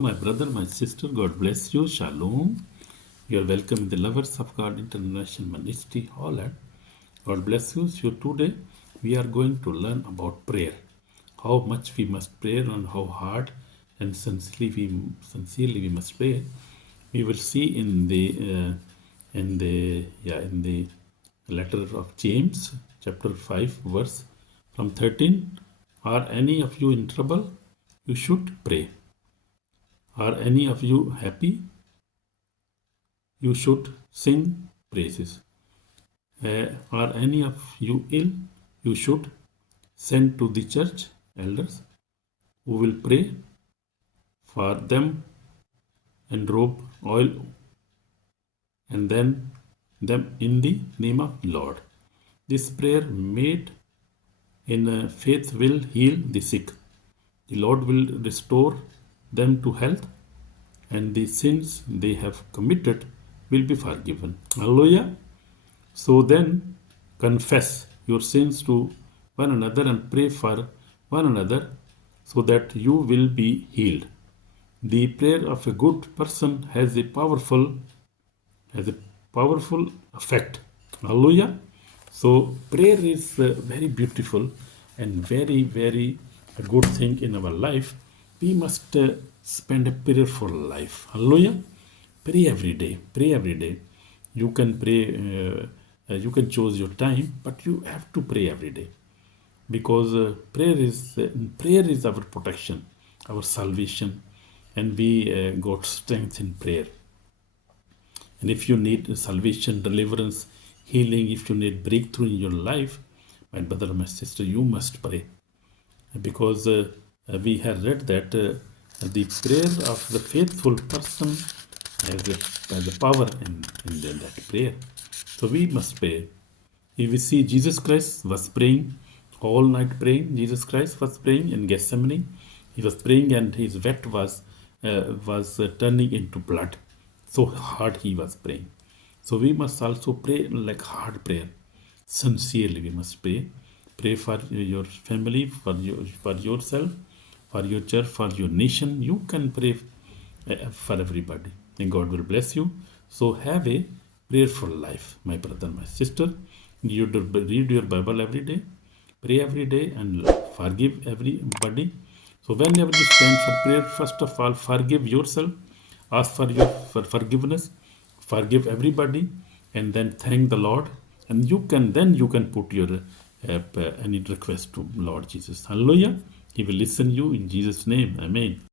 My brother, my sister, God bless you. Shalom. You are welcome in the Lovers of God International Ministry, Holland. God bless you. So today we are going to learn about prayer. How much we must pray and how hard and sincerely we must pray. We will see in the letter of James, chapter 5, verse from 13. Are any of you in trouble? You should pray. Are any of you happy? You should sing praises. Are any of you ill? You should send to the church elders who will pray for them and drop oil and then them in the name of Lord. This prayer made in faith will heal the sick. The Lord will restore them to health, and the sins they have committed will be forgiven. Hallelujah. So then, confess your sins to one another and pray for one another so that you will be healed. The prayer of a good person has a powerful effect. Hallelujah. So prayer is very beautiful and very a good thing in our life. We must spend a prayerful life. Hallelujah. Pray every day. Pray every day. You can pray. You can choose your time, but you have to pray every day because prayer is our protection, our salvation, and we got strength in prayer. And if you need salvation, deliverance, healing, if you need breakthrough in your life, my brother, my sister, you must pray. Because we have read that the prayer of the faithful person has a power in that prayer. So we must pray. If we see Jesus Christ was praying, all night praying, Jesus Christ was praying in Gethsemane. He was praying and his sweat was turning into blood. So hard he was praying. So we must also pray like hard prayer. Sincerely we must pray. Pray for your family, for yourself, for your church, for your nation. You can pray for everybody. And God will bless you. So have a prayerful life, my brother, my sister. You read your Bible every day, pray every day, and forgive everybody. So whenever you stand for prayer, first of all, forgive yourself, ask for forgiveness, forgive everybody, and then thank the Lord. And you can put your any request to Lord Jesus. Hallelujah. He will listen you in Jesus' name. Amen.